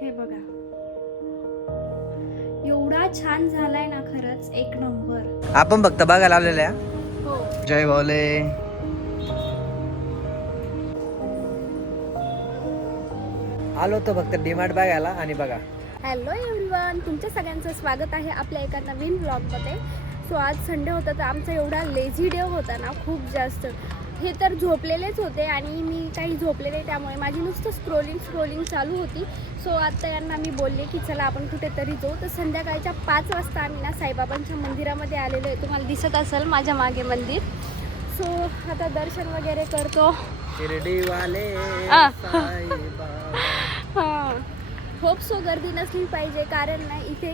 हे बघा, एवढा छान झालाय ना, खरंच एक नंबर. आपण फक्त बघायला आलेले आहे. हो. जय भोले. आलो तो फक्त डीमार्ट बघायला आणि बघा. हॅलो एव्हरीवन, तुमच्या सगळ्यांचं स्वागत आहे आपल्या एका नवीन व्लॉगमध्ये. सो आज संडे होता, तर आमचा एवढा लेझी डे होता ना, खूप जास्त. हे तर झोपलेलेच होते आणि मी काही झोपले नाही, त्यामुळे माझी नुसतं स्क्रोलिंग चालू होती. सो आता यांना मी बोलले की चला आपण कुठेतरी जाऊ. तर संध्याकाळच्या 5 वाजता आम्ही ना साईबाबांच्या मंदिरामध्ये आलेलो आहे. तुम्हाला दिसत असेल माझ्या मागे मंदिर. सो आता दर्शन वगैरे करतो. शिर्डीवाले हां, होप सो गर्दी नसली पाहिजे, कारण ना इथे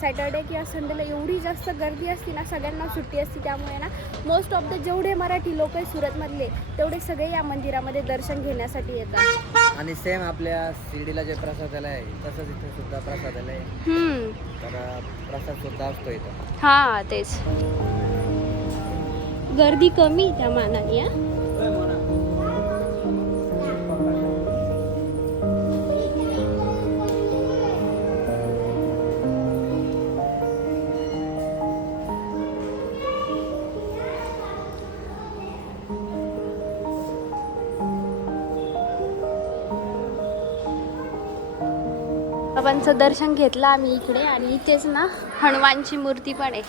सॅटर्डे किंवा संडेला एवढी जास्त गर्दी असते ना, सगळ्यांना सुट्टी असते. त्यामुळे ना मोस्ट ऑफ द जेवढे मराठी लोक आहे सुरतमधले, तेवढे सगळे या मंदिरामध्ये दर्शन घेण्यासाठी येतात. आणि सेम आपल्या शिर्डीला जे प्रसादालय आहे तसंच इथे सुद्धा प्रसादालय आहे. तर प्रसाद सुद्धा असतो इथं. हां, तेच गर्दी कमी त्या मानाने. बाबांचं दर्शन घेतलं आम्ही इकडे, आणि इथेच ना हनुमानची मूर्ती पण आहे.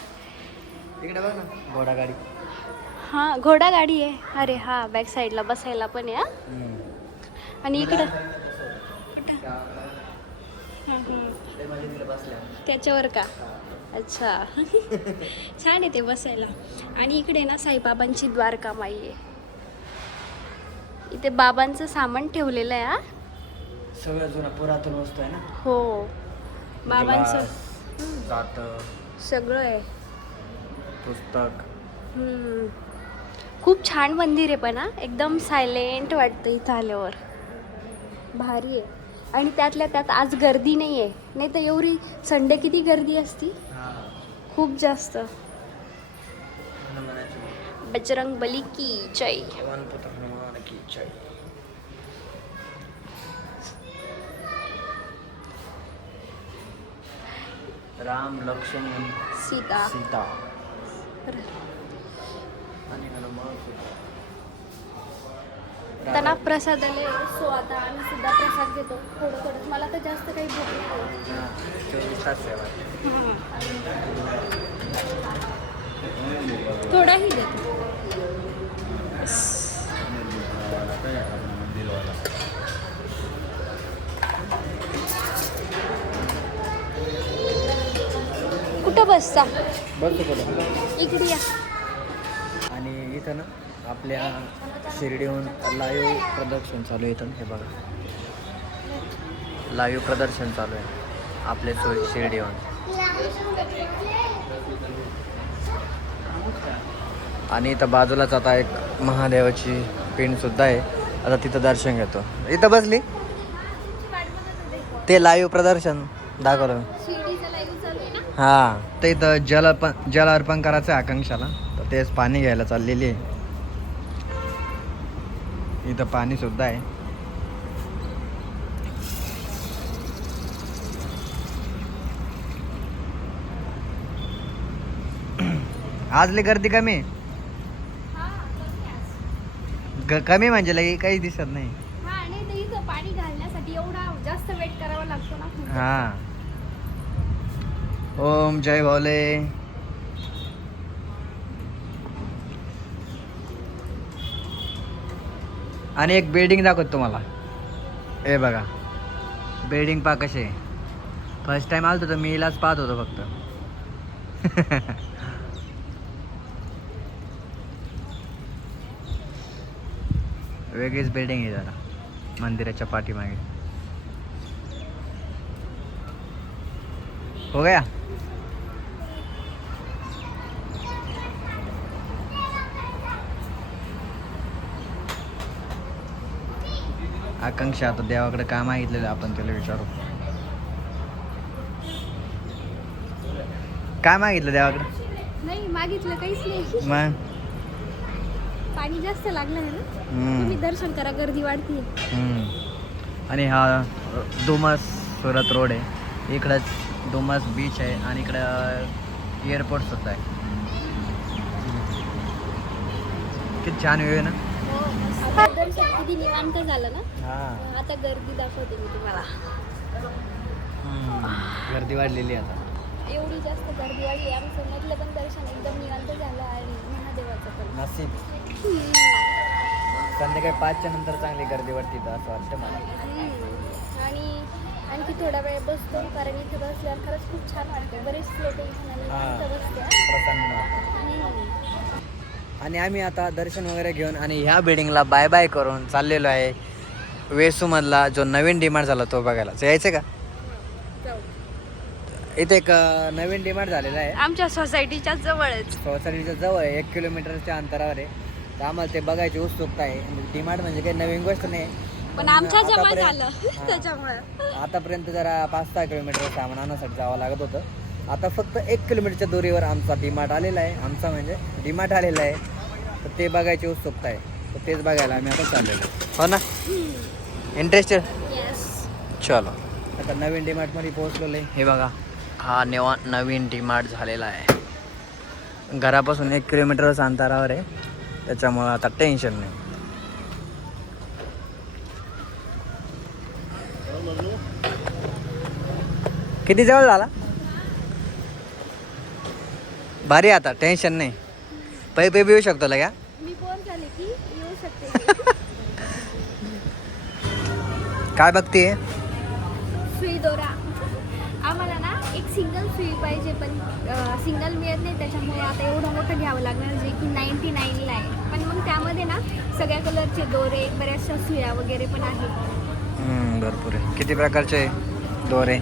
इकडे बघ ना, घोडागाडी. हां, घोडागाडी आहे. अरे हा, बॅक साईडला बसायला पण आहे. आणि इकडं त्याच्यावर का? अच्छा. छान आहे ते बसायला. आणि इकडे ना साईबाबांची द्वारका माई आहे. इथे बाबांचं सामान ठेवलेलं आहे. सगळं जुना पुरातन वस्तू आहे ना. हो, बाबांचं जात सगळं आहे. पुस्तक. खूप छान मंदिर आहे, पण एकदम सायलेंट वाटतं इथं आल्यावर. भारी आहे. आणि त्यातल्या त्यात आज गर्दी नाही आहे, नाही तर एवढी संडे किती गर्दी असती, खूप जास्त. बजरंग बली की जय. राम लक्ष्मण सीता. आणि हनुमान. त्यांना प्रसाद आले. सो आता आम्ही सुद्धा प्रसाद घेतो थोडं. मला तर जास्त काही भूक नाही. 24 तास सेवा. थोडाही देतो. कुठं बसता? इकडे या. आणि इथं ना आपल्या शिर्डीहून लाईव्ह प्रदर्शन चालू आहे. इथं हे बघा, लाईव्ह प्रदर्शन चालू आहे आपल्या शिर्डीहून. आणि इथं बाजूलाच आता एक महादेवाची पिंड सुद्धा आहे. आता तिथं दर्शन घेतो. इथं बसली ते लाईव्ह प्रदर्शन दाखवलं. हां, तर इथं जल अर्पण करायचं आहे आकांक्षाला, तर तेच पाणी घ्यायला चाललेली आहे. इथं पाणी सुद्धा आहे. आज लई गर्दी कमी आहे. कमी म्हणजे लई काही दिसत नाही. पाणी घालण्यासाठी एवढा जास्त वेट करावा लागतो ना. हा. ओम जय भोले. आणि एक बिल्डिंग दाखवतो तुम्हाला. हे बघा, बिल्डिंग पहा कसे. फर्स्ट टाइम आलतो तर मी इलाच पाहत होतो फक्त. वेगळीच बिल्डिंग आहे जरा मंदिराच्या पाठीमागे. हो गया. आकांक्षा आता देवाकडे काय मागितलेलं आपण त्याला विचारू. काय मागितलं देवाकडे? नाही मागितलं काहीच नाही. मग पाणी जास्त लागलं आहे ना, तुम्ही दर्शन करा, गर्दी वाढती. आणि हा डोमस सुरत रोड आहे. इकडं डुमस बीच आहे आणि इकडं एअरपोर्ट सुद्धा आहे. किती छान व्ह्यू आहे ना. आता दर्शन किती निवांत झालं ना. हां, आता गर्दी दाखवते मी तुम्हाला. गर्दी वाढलेली आहे आता. एवढी जास्त गर्दी वाढली. आमचं मधलं पण दर्शन एकदम निवांत झालं आणि महादेवाचं पण. नसीब संध्याकाळी 5च्या नंतर चांगली गर्दी वाटते तर असं वाटतं मला. आणि आणखी थोडा वेळ बसतो कारण इथे बसल्यावर खरंच खूप छान वाटते. बरेच लोक इथे निवांत बसतात. प्रसन्न. आणि आम्ही आता दर्शन वगैरे घेऊन आणि ह्या बिल्डिंगला बाय बाय करून चाललेलो आहे वेसूमधला जो नवीन डिमार्ट झाला तो बघायला. यायचं का? इथे एक नवीन डिमार्ट झालेला आहे आमच्या सोसायटीच्या जवळच. सोसायटीच्या जवळ 1 किलोमीटरच्या अंतरावर आहे. तर आम्हाला ते बघायची उत्सुकता आहे. डिमार्ट म्हणजे काही नवीन गोष्ट नाही, पण आमच्या जवळ आतापर्यंत- झालं त्याच्यामुळे. आतापर्यंत जरा 5-6 किलोमीटर सामान आणण्यासाठी जावं लागत होतं. आता फक्त 1 किलोमीटरच्या दूरीवर आमचा डिमार्ट आलेला आहे. आमचा म्हणजे डिमार्ट आलेला आहे. तर ते बघायची उत्सुकता आहे. तर तेच बघायला आम्ही आता चाललेलो. हो ना, इंटरेस्टेड? येस. चलो आता नवीन डिमार्टमध्ये पोहोचलेलो आहे. हे बघा, हा नवीन डिमार्ट झालेला आहे. घरापासून 1 किलोमीटरच अंतरावर आहे. त्याच्यामुळं आता टेन्शन नाही. किती जवळ झाला? भारी, आता टेन्शन नाही. पै येऊ शकतो लगा. मी बोर झाले की येऊ शकते. काय बघते? सुई दोरा. आम्हाला ना एक सिंगल सुई पाहिजे पण सिंगल मिळत नाही. त्याच्यामुळे आता एवढं मोठं घ्यावं लागणार जे की 99ला आहे. पण मग त्यामध्ये ना सगळ्या कलरचे दोरे, बऱ्याचशा सुया वगैरे पण आहेत. भरपूर आहे. किती प्रकारचे दोरे?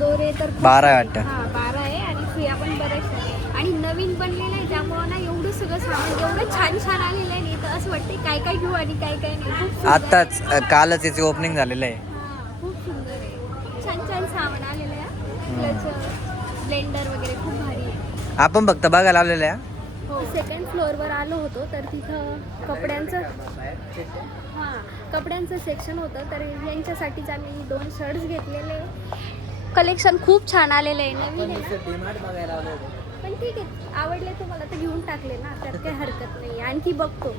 दोरे तर 12 आहे वाटतं. हां 12 आहे आणि सुया पण बऱ्याचशा आहे. आणि नवीन बनलेलं आहे त्यामुळं ना एवढं सगळं सामान एवढं छान छान आलेलं आहे. तर असं वाटतं काय काय घेऊ आणि काय काय नाही. खूप सुंदर आत्ताच आहे. कालच याची ओपनिंग झालेलं आहे. हां खूप सुंदर आहे. छान छान सामान आलेलं आहे. प्लस ब्लेंडर वगैरे खूप भारी आहे. आपण फक्त बघायला आलेलं आहे. हो, सेकंड फ्लोअरवर आलो होतो तर तिथं कपड्यांचं सेक्शन होतं. तर यांच्यासाठीच आम्ही 2 शर्ट्स घेतलेले. कलेक्शन खूप छान आलेलं आहे. नवीन आहे ना. पण ठीक आहे, आवडले तुम्हाला तर घेऊन टाकले ना, त्यात काही हरकत नाही. आणखी बघतो.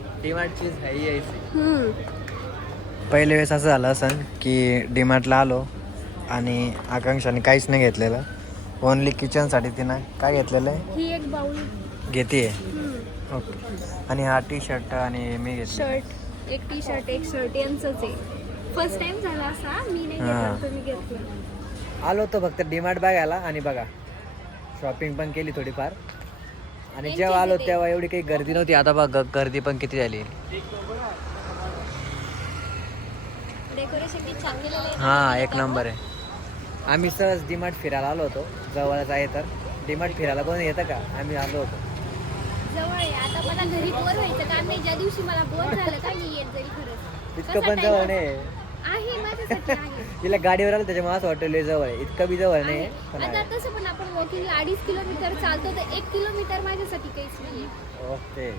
पहिले वेळेस असं झालं असं की डीमार्टला आलो आणि आकांक्षाने काहीच नाही घेतलेलं. ओनली किचनसाठी तिनं काय घेतलेलं आहे? ही एक बाउल घेते. ओके. आणि हा टी शर्ट आणि मी घेतलं शर्ट, एक टी शर्ट, एक शर्ट यांचंच आहे. फर्स्ट टाइम झाला असा. मी नाही घेतला, तुम्ही घेतलं. आलो होतो फक्त डीमार्ट बघायला आणि बघा शॉपिंग पण केली थोडीफार. आणि जेव्हा आलो तेव्हा एवढी काही गर्दी नव्हती. आता बघ गर्दी पण किती झाली. डेकोरेशन किती छान केलेलं आहे. हां, एक नंबर आहे. आम्ही सहज डीमार्ट फिरायला आलो होतो. जवळच आहे तर डीमार्ट फिरायला कोण येतं का? आम्ही आलो होतो. जवळ आहे. आता मला घरी बोर व्हायचं काम नाही. ज्या दिवशी मला बोर झालं का मी येत जाईल. खरंच इतकं पण जवळ नाही आहे माझ्यासाठी आहे. तिला गाडीवर आलं त्याच्यामुळे असं वाटतं लय जवळ आहे. इतकं बी जवळ नाही पण आता आहे. तसं पण आपण वॉकिंगला 2.5 किलोमीटर चालतो तर 1 किलोमीटर माझ्यासाठी काहीच नाही. ओके.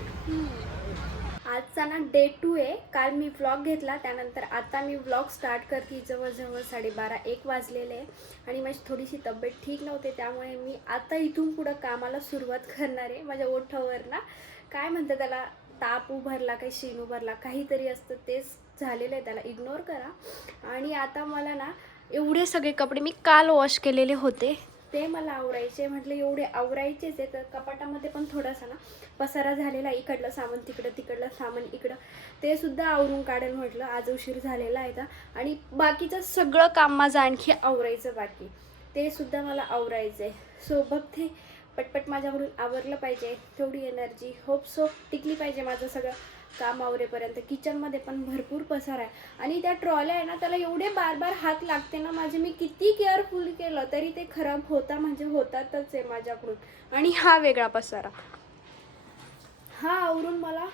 आजचा ना डे 2 आहे. काल मी व्लॉग घेतला त्यानंतर आता मी व्लॉग स्टार्ट करते. जवळजवळ 12:30-1 वाजलेले आहे आणि माझी थोडीशी तब्येत ठीक नव्हते त्यामुळे मी आता इथून पुढं कामाला सुरुवात करणार आहे. माझ्या ओठावर ना काय म्हणतात त्याला, ताप उभारला, काही शीन उभारला, काहीतरी असतं तेच झालेलं आहे. त्याला इग्नोर करा. आणि आता मला ना एवढे सगळे कपडे मी काल वॉश केलेले होते ते मला आवरायचे. म्हटलं एवढे आवरायचेच आहे तर कपाटामध्ये पण थोडासा ना पसारा झालेला आहे. इकडलं सामान तिकडं, तिकडलं सामान इकडं, ते सुद्धा आवरून काढेल. म्हटलं आज उशीर झालेला आहे तर. आणि बाकीचं सगळं काम माझं आणखी आवरायचं बाकी, ते सुद्धा मला आवरायचं आहे. सो बघते पटपट माझ्याकडून आवरलं पाहिजे. तेवढी एनर्जी होप सो टिकली पाहिजे माझं सगळं काम आवरेपर्यंत. किचनमध्ये पण भरपूर पसारा आहे आणि त्या ट्रॉल्या आहे ना त्याला एवढे बार हात लागते ना माझे. मी किती केअरफुल केलं तरी ते खराब होता म्हणजे होतातच आहे माझ्याकडून. आणि हा वेगळा पसारा, हा आवरून मला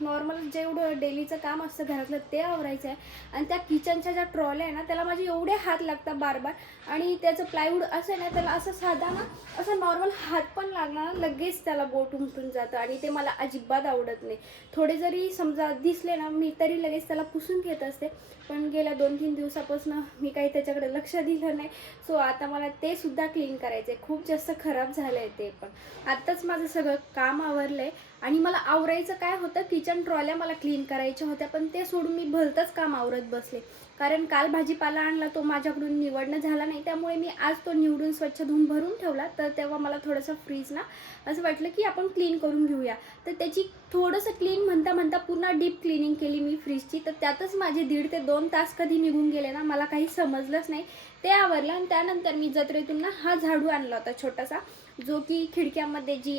नॉर्मल जेवढं डेलीचं काम असतं घरातलं ते आवरायचं आहे. आणि त्या किचनच्या ज्या ट्रॉल्या आहे ना त्याला माझे एवढे हात लागतात बार बार. आणि त्याचं प्लायवूड असं आहे ना त्याला असं साधा ना असं नॉर्मल हात पण लागला ना लगेच त्याला बोट उमटून जातं आणि ते मला अजिबात आवडत नाही. थोडे जरी समजा दिसले ना मी तरी लगेच त्याला पुसून घेत असते. पण गेल्या 2-3 दिवसापासून मी काही त्याच्याकडे लक्ष दिलं नाही. सो आता मला ते सुद्धा क्लीन करायचं आहे. खूप जास्त खराब झालं आहे ते पण. आत्ताच माझं सगळं काम आवरलं आहे. आणि मला आवरायचं काय होतं किचन ट्रॉल्या मला क्लीन करायच्या होत्या पण ते सोडून मी भलतंच काम आवरत बसले. कारण काल भाजीपाला आणला तो माझ्याकडून निवडणं झाला नाही त्यामुळे मी आज तो निवडून स्वच्छ धुवून भरून ठेवला. तर तेव्हा मला थोडंसं फ्रीज ना असं वाटलं की आपण क्लीन करून घेऊया. तर त्याची थोडंसं क्लीन म्हणता म्हणता पुन्हा डीप क्लिनिंग केली मी फ्रीजची. तर त्यातच माझे 1.5 ते 2 तास कधी निघून गेले ना मला काही समजलंच नाही. ते आवरलं आणि त्यानंतर मी जत्रेतून ना हा झाडू आणला होता छोटासा जो की खिडक्यामध्ये जी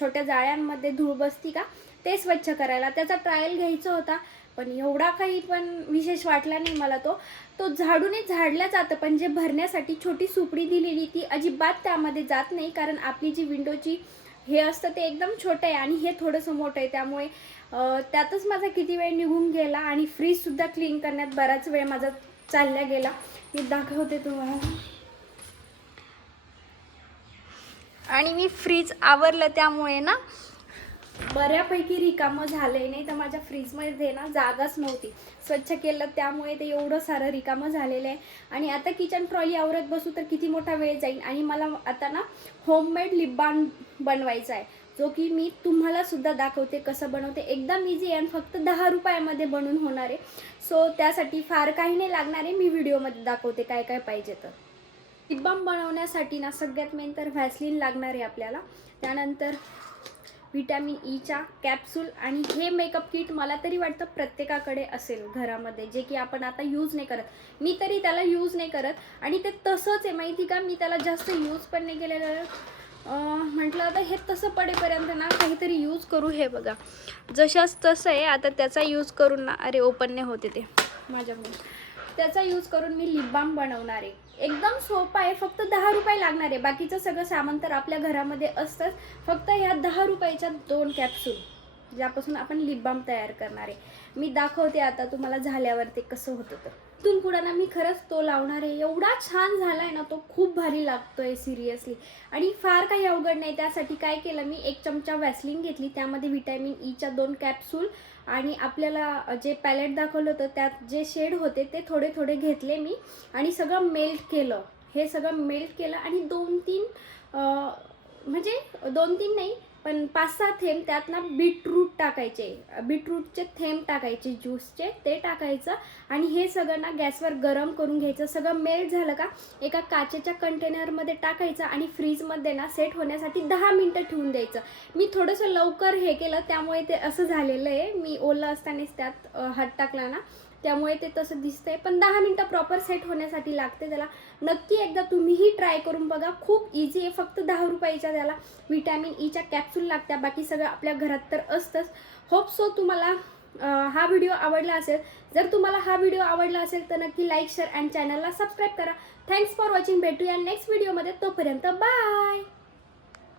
छोट्या जाळ्यांमध्ये धूळ बसती का ते स्वच्छ करायला. त्याचा ट्रायल घ्यायचा होता पण एवढा काही पण विशेष वाटला नाही मला. तो झाडूने झाडला जातं पण जे भरण्यासाठी छोटी सुपडी दिलेली ती अजिबात त्यामध्ये जात नाही. कारण आपली जी विंडोची हे असतं ते एकदम छोटं आहे आणि हे थोडंसं मोठं आहे त्यामुळे त्यातच माझा किती वेळ निघून गेला. आणि फ्रीजसुद्धा क्लीन करण्यात बराच वेळ माझा चालला गेला. मी दाखवते तुम्हाला. आणि मी फ्रीज आवरलं त्यामुळे ना बऱ्यापैकी रिकामं झालंय. नाही तर माझ्या फ्रीजमध्ये ना जागाच नव्हती. स्वच्छ केलं त्यामुळे ते एवढं सारं रिकामं झालेलं आहे. आणि आता किचन ट्रॉली आवरत बसू तर किती मोठा वेळ जाईल. आणि मला आता ना होममेड लिप बाम बनवायचा आहे जो की मी तुम्हाला सुद्धा दाखवते कसं बनवते. एकदम इझी आहे आणि फक्त 10 रुपयामध्ये बनवून होणार आहे. सो त्यासाठी फार काही नाही लागणार आहे. मी व्हिडिओमध्ये दाखवते काय काय पाहिजे. तर लिप बाम बनवण्यासाठी ना सगळ्यात मेन तर व्हॅसलीन लागणार आहे आपल्याला. त्यानंतर विटॅमिन ईच्या कॅप्सूल आणि हे मेकअप किट मला तरी वाटतं प्रत्येकाकडे असेल घरामध्ये जे की आपण आता यूज नाही करत. मी तरी त्याला यूज नाही करत आणि ते तसंच आहे माहिती का. मी त्याला जास्त यूज पण नाही केलेलं. म्हटलं आता हे तसं पडेपर्यंत ना काहीतरी यूज करू. हे बघा जशाच तसं आहे. आता त्याचा यूज करून ना अरे ओपन नाही होते ते माझ्याकडून. त्याचा यूज करून मी लिप बाम बनवणार आहे. एकदम सोपा आहे. फक्त 10 रुपये लागणार आहे. बाकीचं सगळं सामान तर आपल्या घरामध्ये असतंच. फक्त ह्या 10 रुपयाच्या 2 कॅप्सूल ज्यापासून आपण लिप बाम तयार करणार आहे. मी दाखवते आता तुम्हाला झाल्यावर ते कसं होतं. तर इथून पुढे ना मी खरंच तो लावणार आहे. एवढा छान झाला आहे ना तो खूप भारी लागतोय सिरियसली. आणि फार काही अवघड नाही. त्यासाठी काय केलं मी 1 चमचा व्हॅसलीन घेतली त्यामध्ये विटॅमिन ईच्या 2 कॅप्सूल आणि आपल्याला जे पॅलेट दाखवलं होतं त्यात जे शेड होते ते थोडे थोडे घेतले मी आणि सगळं मेल्ट केलं. हे सगळं मेल्ट केलं आणि 2-3 म्हणजे 2-3 नाही पण 5-6 थेंब त्यात ना बीटरूट टाकायचे. बीटरूटचे थेंब टाकायचे ज्यूसचे ते टाकायचं आणि हे सगळं ना गॅसवर गरम करून घ्यायचं. सगळं मेल्ट झालं का एका काचेच्या कंटेनरमध्ये टाकायचं आणि फ्रीजमध्ये ना सेट होण्यासाठी 10 मिनटं ठेवून द्यायचं. मी थोडंसं लवकर हे केलं त्यामुळे ते असं झालेलं आहे. मी ओलं असतानाच त्यात हात टाकला ना त्यामुळे ते तसं दिसतंय. पण 10 मिनटं प्रॉपर सेट होण्यासाठी लागते त्याला. नक्की एकदा तुम्हीही ट्राय करून बघा. खूप इझी आहे. फक्त 10 रुपयाच्या त्याला विटॅमिन ईच्या कॅप्सूल लागत्या. बाकी सगळं आपल्या घरात तर असतंच. होप सो तुम्हाला हा व्हिडिओ आवडला असेल. जर तुम्हाला हा व्हिडिओ आवडला असेल तर नक्की लाईक शेअर अँड चॅनलला सबस्क्राईब करा. Thanks for watching. भेटूया नेक्स्ट व्हिडिओमध्ये. तोपर्यंत बाय.